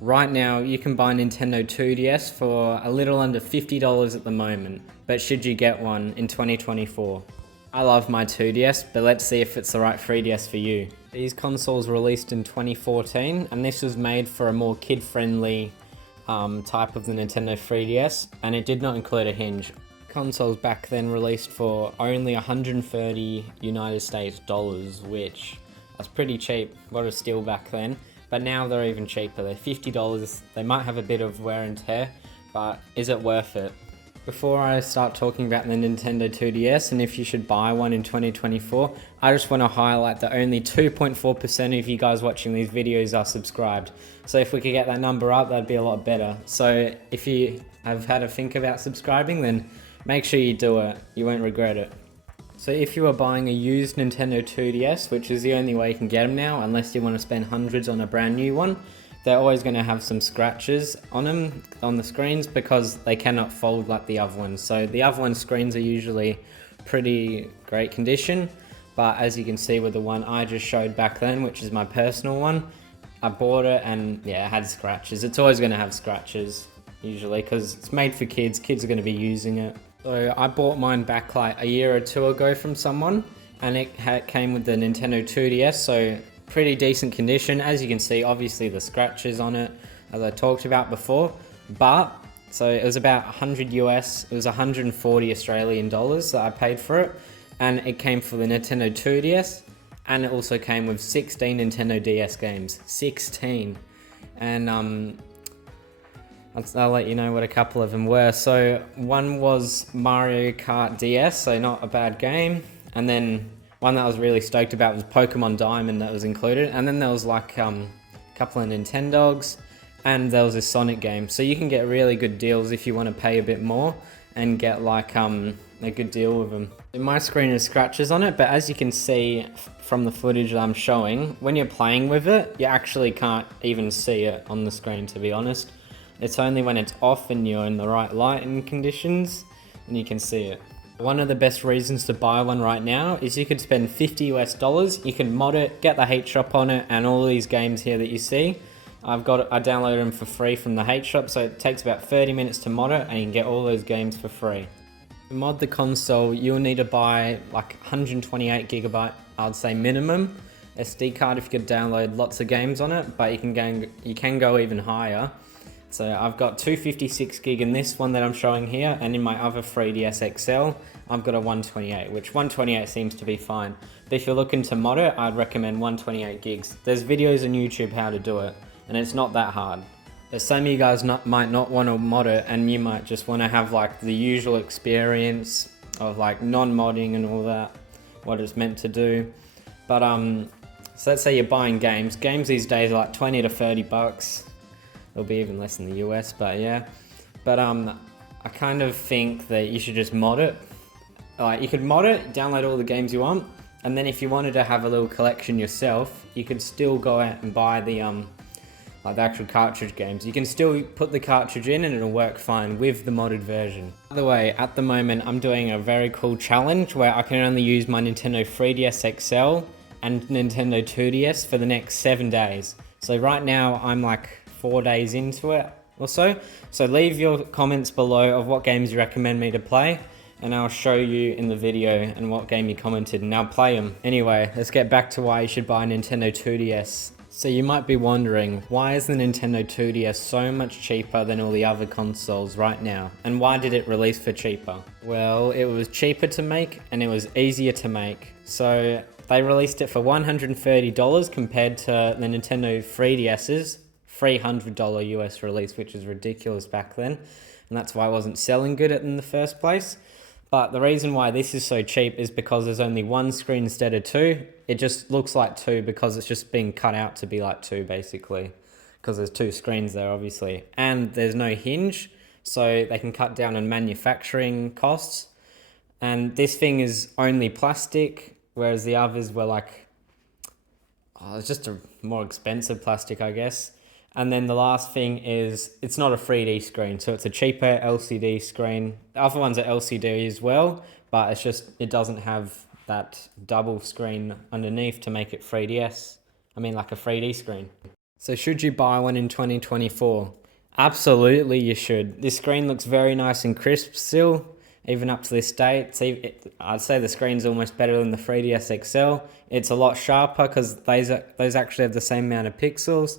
Right now, you can buy a Nintendo 2DS for a little under $50 at the moment, but should you get one in 2024? I love my 2DS, but let's see if it's the right 3DS for you. These consoles were released in 2014, and this was made for a more kid-friendly type of the Nintendo 3DS, and it did not include a hinge. Consoles back then released for only 130 United States dollars, which was pretty cheap. What a steal back then. But now they're even cheaper. They're $50. They might have a bit of wear and tear, but is it worth it? Before I start talking about the Nintendo 2DS and if you should buy one in 2024, I just want to highlight that only 2.4% of you guys watching these videos are subscribed. So if we could get that number up, that'd be a lot better. So if you have had a think about subscribing, then make sure you do it. You won't regret it. So if you are buying a used Nintendo 2DS, which is the only way you can get them now, unless you want to spend hundreds on a brand new one, they're always going to have some scratches on them, on the screens, because they cannot fold like the other ones. So the other one's screens are usually pretty great condition, but as you can see with the one I just showed back then, which is my personal one, I bought it and yeah, it had scratches. It's always going to have scratches, usually, because it's made for kids. Kids are going to be using it. So I bought mine back like a year or two ago from someone, and it came with the Nintendo 2DS, so pretty decent condition. As you can see, obviously the scratches on it, as I talked about before, but so it was about 100 US, it was 140 Australian dollars that I paid for it, and it came for the Nintendo 2DS, and it also came with 16 Nintendo DS games, 16, and I'll let you know what a couple of them were. So one was Mario Kart DS, so not a bad game. And then one that I was really stoked about was Pokemon Diamond that was included. And then there was like a couple of Nintendogs, and there was a Sonic game. So you can get really good deals if you want to pay a bit more and get like a good deal with them. My screen has scratches on it, but as you can see from the footage that I'm showing, when you're playing with it, you actually can't even see it on the screen, to be honest. It's only when it's off and you're in the right lighting conditions and you can see it. One of the best reasons to buy one right now is you could spend $50 US, you can mod it, get the H shop on it, and all these games here that you see, I downloaded them for free from the H shop, so it takes about 30 minutes to mod it and you can get all those games for free. To mod the console, you'll need to buy like 128 gigabyte, I'd say minimum, SD card if you could download lots of games on it, but you can go even higher. So I've got 256 gig in this one that I'm showing here, and in my other 3DS XL, I've got a 128, which 128 seems to be fine. But if you're looking to mod it, I'd recommend 128 gigs. There's videos on YouTube how to do it, and it's not that hard. But some of you guys might not want to mod it, and you might just want to have like the usual experience of like non-modding and all that, what it's meant to do. But so let's say you're buying games. Games these days are like 20 to 30 bucks. It'll be even less in the US, but yeah. But I kind of think that you should just mod it. You could mod it, download all the games you want, and then if you wanted to have a little collection yourself, you could still go out and buy the like the actual cartridge games. You can still put the cartridge in and it'll work fine with the modded version. By the way, at the moment I'm doing a very cool challenge where I can only use my Nintendo 3DS XL and Nintendo 2DS for the next 7 days. So right now I'm like 4 days into it or so. So leave your comments below of what games you recommend me to play, and I'll show you in the video and what game you commented, and I'll play them. Anyway, let's get back to why you should buy a Nintendo 2DS. So you might be wondering, why is the Nintendo 2DS so much cheaper than all the other consoles right now? And why did it release for cheaper? Well, it was cheaper to make and it was easier to make. So they released it for $130 compared to the Nintendo 3DS's $300 US release, which is ridiculous back then, and that's why I wasn't selling good in the first place. But the reason why this is so cheap is because there's only one screen instead of two. It just looks like two because it's just being cut out to be like two, basically, because there's two screens there, obviously, and there's no hinge, so they can cut down on manufacturing costs. And this thing is only plastic, whereas the others were like, it's just a more expensive plastic, I guess. And then the last thing is, it's not a 3D screen, so it's a cheaper LCD screen. The other ones are LCD as well, but it's just, it doesn't have that double screen underneath to make it 3DS. I mean, like a 3D screen. So should you buy one in 2024? Absolutely you should. This screen looks very nice and crisp still, even up to this date. I'd say the screen's almost better than the 3DS XL. It's a lot sharper because those actually have the same amount of pixels,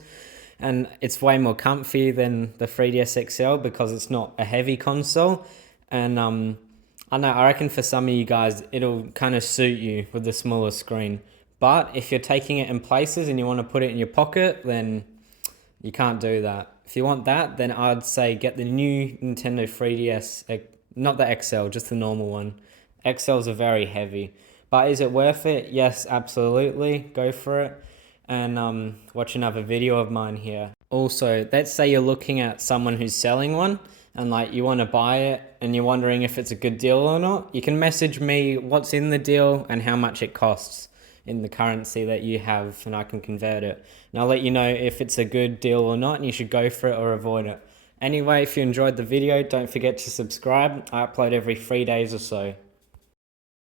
and it's way more comfy than the 3DS XL because it's not a heavy console. And I know, I reckon for some of you guys, it'll kind of suit you with the smaller screen. But if you're taking it in places and you want to put it in your pocket, then you can't do that. If you want that, then I'd say get the new Nintendo 3DS, not the XL, just the normal one. XLs are very heavy. But is it worth it? Yes, absolutely. Go for it. And watch another video of mine here. Also, let's say you're looking at someone who's selling one and like you want to buy it and you're wondering if it's a good deal or not. You can message me what's in the deal and how much it costs in the currency that you have, and I can convert it. And I'll let you know if it's a good deal or not, and you should go for it or avoid it. Anyway, if you enjoyed the video, don't forget to subscribe. I upload every 3 days or so.